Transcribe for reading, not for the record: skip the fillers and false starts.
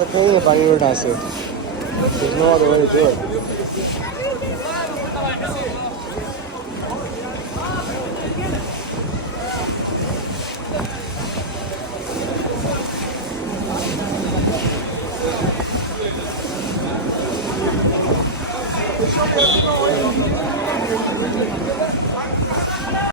a pain in the body to answer. There's no other way to do it.